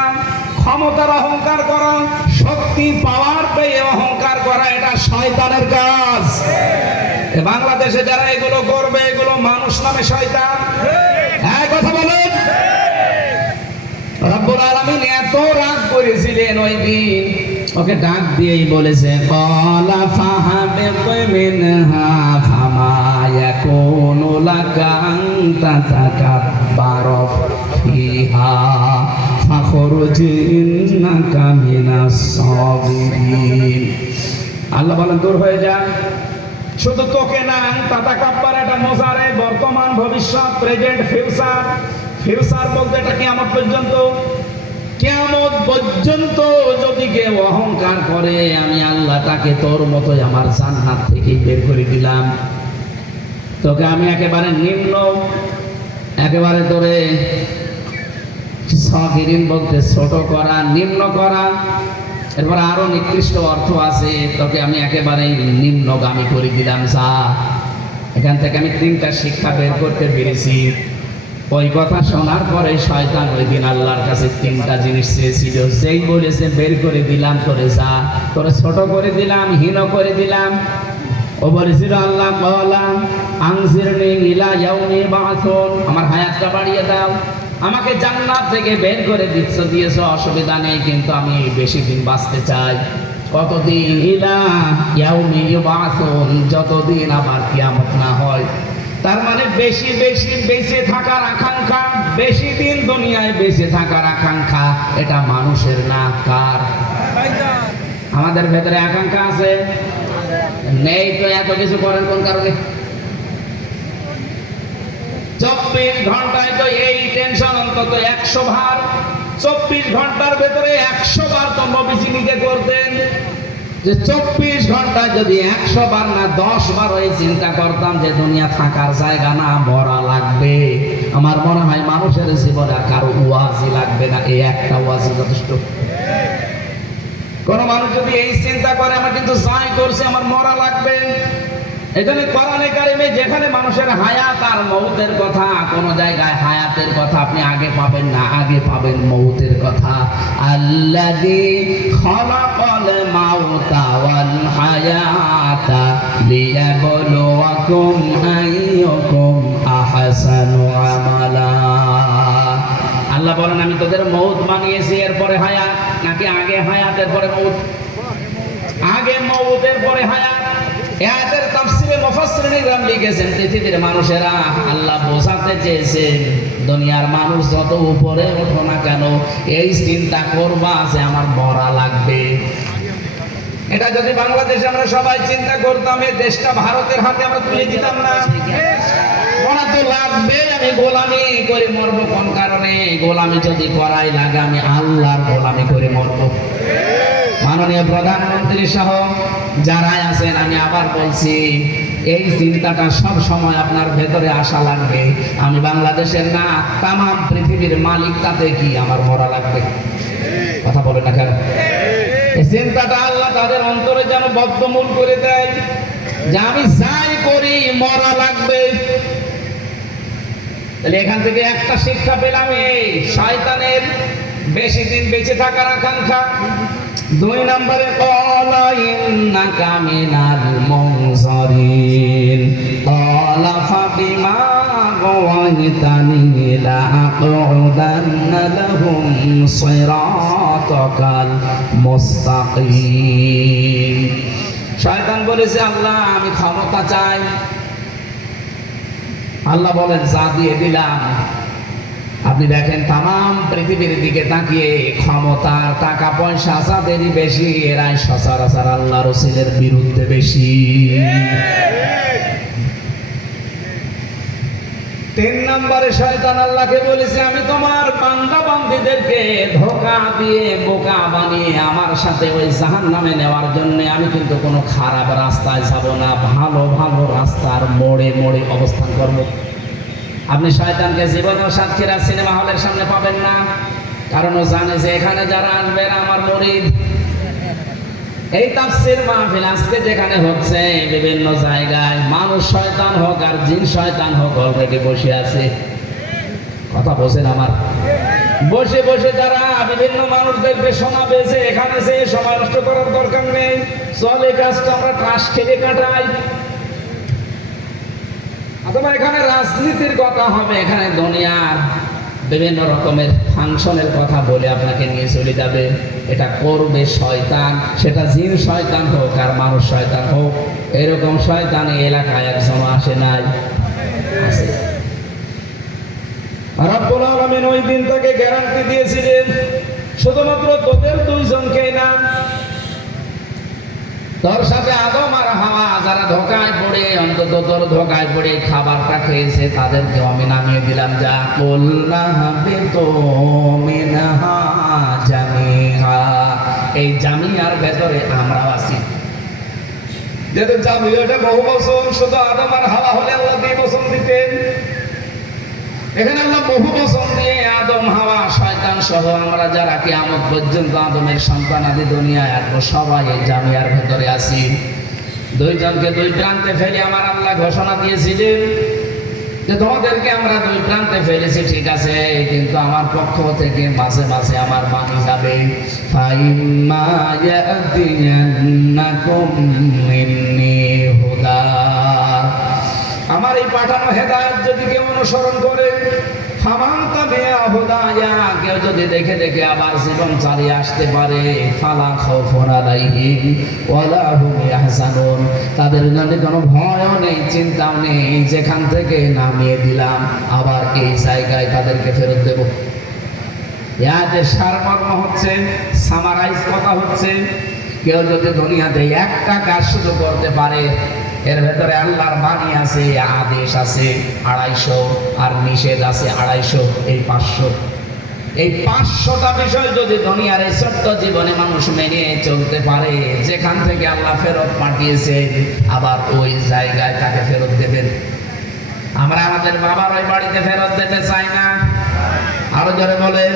ক্ষমতার অহংকার করা, শক্তি পাওয়ার পেয়ে অহংকার করা এটা শয়তানের কাজ। বাংলাদেশে যারা এগুলো করবে এগুলো মানুষ নামে শয়তান। হ্যাঁ, কথা বলেন। রব্বুল আলামিন এত রাগ করেছিলেন ওই দিন, ওকে ডাক দিয়েই বলেছে, ক্বালা ফাহাবিত মিনহা ফামা ইয়াকুনু লাকা আন তাতাকাব্বারা ফিহা ফাখরুজ ইন্নাকা মিনাস সাগিরিন। আল্লাহ বলেন, দূর হয়ে যা। শুধু তোকে না, তাতাকাব্বার এটা মোজারে, বর্তমান, ভবিষ্যৎ, প্রেজেন্ট, ফিউচার। ফিউচার বলতে এটা কিয়ামত পর্যন্ত। কিয়ামত পর্যন্ত যদি কেউ অহংকার করে, আমি আল্লাহ তাকে তোর মতোই আমার জান্নাত থেকে বের করে দিলাম। তোকে আমি একেবারে নিম্ন, একেবারে তোরে সাগিরিন বলতে ছোট করা, নিম্ন করা। এরপর আরো নিকৃষ্ট অর্থ আছে, তোকে আমি একেবারে নিম্নগামী করে দিলাম। যা, এখান থেকে আমি তিনটা শিক্ষা বের করতে পেরেছি। ওই কথা শোনার পরে শয়তান ওই দিন আল্লাহর কাছে তিনটা জিনিস চেয়েছিল। যেই বলেছে বের করে দিলাম, তোরে যা, তোরে ছোট করে দিলাম, হীন করে দিলাম। ও বলেছিল, আল্লাহ ক্বালা আনজিরনি ইলা ইয়াউমি বা'সুন, আমার হায়াতটা বাড়িয়ে দাও। আমাকে জান্নাত থেকে বের করে দিয়েছো, অসুবিধা নেই, কিন্তু আমি বেশি দিন বাঁচতে চাই। কতদিন? ইলা ইয়াউমি বা'সুন, যতদিন আবার কিয়ামত না হয়। তার মানে বেশি বেশি বেঁচে থাকার আকাঙ্ক্ষা, বেশি দিন দুনিয়ায় বেঁচে থাকার আকাঙ্ক্ষা, এটা মানুষের না, কার? আমাদের ভেতরে আকাঙ্ক্ষা আছে নেই তো এত কিছু করেন কোন কারণে? 24 ঘন্টায় তো এই টেনশন অন্তত 100 বার। 24 ঘন্টার ভেতরে 100 বার তো নবীজি নিজে করতেন। যে 24 ঘন্টায় যদি 100 বার না 10 বার ওই চিন্তা করতাম যে দুনিয়া থাকার জায়গা না, মরা লাগবে, আমার মনে হয় মানুষের জীবনে আর কারো ওয়াজি লাগবে না। এই একটা ওয়াজি যথেষ্ট। কোন মানুষ যদি এই চিন্তা করে আমার কিন্তু যাই করছে আমার মরা লাগবে, এখানে কোরআনে কারিমে যেখানে মানুষের হায়াত আর মউতের কথা, কোন জায়গায় হায়াতের কথা আপনি আগে পাবেন না, আগে পাবেন মউতের কথা। আল্লাযী খালাকাল মাউতা ওয়াল হায়াতা লিয়াবলুয়াকুম আইয়ুকুম আহসানু আমালা। আল্লাহ বলেন, আমি তোদের মউত বানিয়েছি এরপরে হায়াত, নাকি আগে হায়াত এরপরে মউত? আগে মউত এরপরে হায়াত। এর তাফসীরে মুফাসসিরিন লিখেছেন, পৃথিবীর মানুষেরা আল্লাহ বোঝাতে চেয়েছেন দুনিয়ার মানুষ যত উপরে ওঠো না কেন, এই চিন্তা করবা যে আমার মরা লাগবে। এটা যদি বাংলাদেশে আমরা সবাই চিন্তা করতাম, এই দেশটা ভারতের হাতে আমরা তুলে দিতাম না। মরা তো লাগবে, আমি গোলামি করে মরবো। কোন কারণে? গোলামি যদি করাই লাগে আমি আল্লাহর গোলামি করে মরবো। মাননীয় প্রধানমন্ত্রী সহ যারাই আছেন, আমি আবার বলছি, এই চিন্তাটা সব সময় আপনার ভেতরে আসা লাগবে। আমি বাংলাদেশের না, তামাম পৃথিবীর মালিক, তাতে কি আমার মরা লাগবে? কথা বলে না কেন? এই চিন্তাটা আল্লাহ তাদের অন্তরে যেন বদ্ধমূল করে দেয় যে আমি যাই করি মরা লাগবে। তাহলে এখান থেকে একটা শিক্ষা পেলাম, এই শয়তানের বেশি দিন বেঁচে থাকার আকাঙ্ক্ষা। 2 নম্বরে ক্বালা ইন্নাকা মিনাল মুনজারিন ক্বালা ফাবিমা গাওয়াইতানি লাআকউদান্না লাহুম সিরাতাকাল মুস্তাকিম। শয়তান বলেছে, আল্লাহ আমি ক্ষমতা চাই। আল্লাহ বলেন, যা দিয়ে দিলাম। আপনি দেখেন তাম পৃথিবীর দিকে তাকিয়ে ক্ষমতার টাকা পয়সা যাদেরই বেশি, এরাই সচরাচর আল্লাহ রাসূলের বিরুদ্ধে বেশি। 3 নম্বরে শয়তান আল্লাহকে বলেছে, আমি তোমার বান্দা বান্দীদেরকে ধোঁকা দিয়ে বোকা বানিয়ে আমার সাথে ওই জাহান্নামে নেওয়ার জন্য আমি কিন্তু কোনো খারাপ রাস্তায় যাব না, ভালো ভালো রাস্তার মোড়ে মোড়ে অবস্থান করব। আপনি শয়তানকে জীবনেও সাতক্ষীরা সিনেমা হলের সামনে পাবেন না, কারণ ও জানে যে এখানে যারা আসবেন আমার মুরিদ। এই তাফসীর মাহফিল আজকে যেখানে হচ্ছে বিভিন্ন জায়গায় মানুষ শয়তান হোক আর জিন শয়তান হোক অলরেডি বসে আছে। কথা বলছেন আমার? বসে বসে যারা বিভিন্ন মানুষদেরকে শোনাবে যে এখানে যে সময় নষ্ট করার দরকার নেই, চলে কাজটা আমরা টাস খেলে কাটাই। অথবা এখানে রাজনীতির কথা হবে, এখানে দুনিয়ার বিভিন্ন রকমের ফাংশনের কথা বলে আপনাকে নিয়ে চলে যাবে। এটা করবে শয়তান, সেটা জিন শয়তান হোক আর মানুষ শয়তান হোক। এরকম শয়তান এই এলাকায় একজন আসে নাই, আছে। রব্বুল আলামিন ওই দিন থেকে গ্যারান্টি দিয়েছিলেন, শুধুমাত্র তোদের 2 জনকেই না, তোর সাথে আদম আর হাওয়া যারা ধোকায় পড়ে, অন্তত তোর ধোকায় পড়ে খাবারটা খেয়েছে, তাদেরকেও আমি নামিয়ে দিলাম। যা কুলনা হাবিতু মিনহা জামিআ, এই জামিয়ার ভেতরে আমরাও আছি। যেহেতু জামিয়াটা বহু বচন, শুধু আদম আর হাওয়া হলে আল্লাহ 2 বচন দিতেন। এখানে আল্লাহ বহু বচন দিয়ে আদম হাওয়া শয়তান সহ আমরা যারা কিয়ামত পর্যন্ত আদমের সন্তান আদি দুনিয়ায় আসবো সবাই এই জামিয়ার ভেতরে আছি। 2 জনকে 2 প্রান্তে ফেলে আমার আল্লাহ ঘোষণা দিয়েছিলেন যে তোমাদেরকে আমরা 2 প্রান্তে ফেলেছি, ঠিক আছে, কিন্তু আমার পক্ষ থেকে মাঝে মাঝে আমার বাণী যাবে। ফাইম্মা ইয়াতিয়ান্নাকুম মিন্নি হুদা, আমার এই পাঠানো হেদায়েত যদি কেউ অনুসরণ করে, ফামান তাবিআ হুদায়া, কেউ যদি দেখে দেখে আবার জীবন চালিয়ে আসতে পারে, ফালা খাউফুন আলাইহিম ওয়ালা হুম ইয়াহজানুন, তাদের জন্য কোনো ভয়ও নেই, চিন্তাও নেই। যেখান থেকে নামিয়ে দিলাম আবার এই জায়গায় তাদেরকে ফেরত দেব। ইয়াদের সারমর্ম হচ্ছে, সামারাইজ কথা হচ্ছে, কেউ যদি দুনিয়াতে একটা কাজ শুধু করতে পারে, এর ভেতরে আল্লাহর বাণী আছে, আদেশ আছে 250 আর নিষেধ আছে 250, এই 500। এই 500টা বিষয় যদি দুনিয়ার এই ছোট্ট জীবনে মানুষ মেনে চলতে পারে, যেখান থেকে আল্লাহ ফেরত পাঠিয়েছে আবার ওই জায়গায় তাকে ফেরত দেবেন। আমরা আমাদের বাবার ওই বাড়িতে ফেরত দিতে চাই না। আরো জোরে বলেন,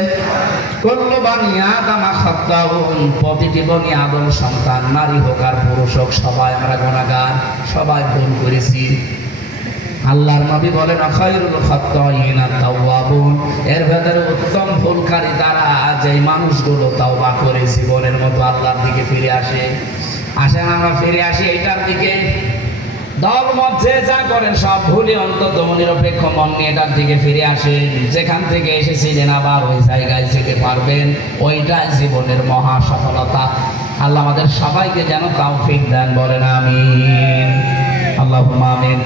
কুল্লু বানি আদম খাত্তাউন, প্রতিটি বনি আদম সন্তান, নারী হোক আর পুরুষ হোক, সবাই আমরা গুনাহগার, সবাই ভুল করেছি। আল্লাহর নবী বলেন, খায়রুল খাত্তাইনা তাওয়াবুন, এর ভেতরে উত্তম ভুলকারী তারা যে মানুষগুলো তাওবা করে জীবনের মতো আল্লাহর দিকে ফিরে আসে। আসেন আমরা ফিরে আসি এইটার দিকে। দলমত যে যা করেন সব ভুলে অন্তত নিরপেক্ষ মন নিয়ে এটার দিকে ফিরে আসেন। যেখান থেকে এসেছিলেন আবার ওই জায়গায় যেতে পারবেন, ওইটাই জীবনের মহা সফলতা। আল্লাহ আমাদের সবাইকে যেন তৌফিক দেন, বলেন আমিন। আল্লাহুম্মা আমিন।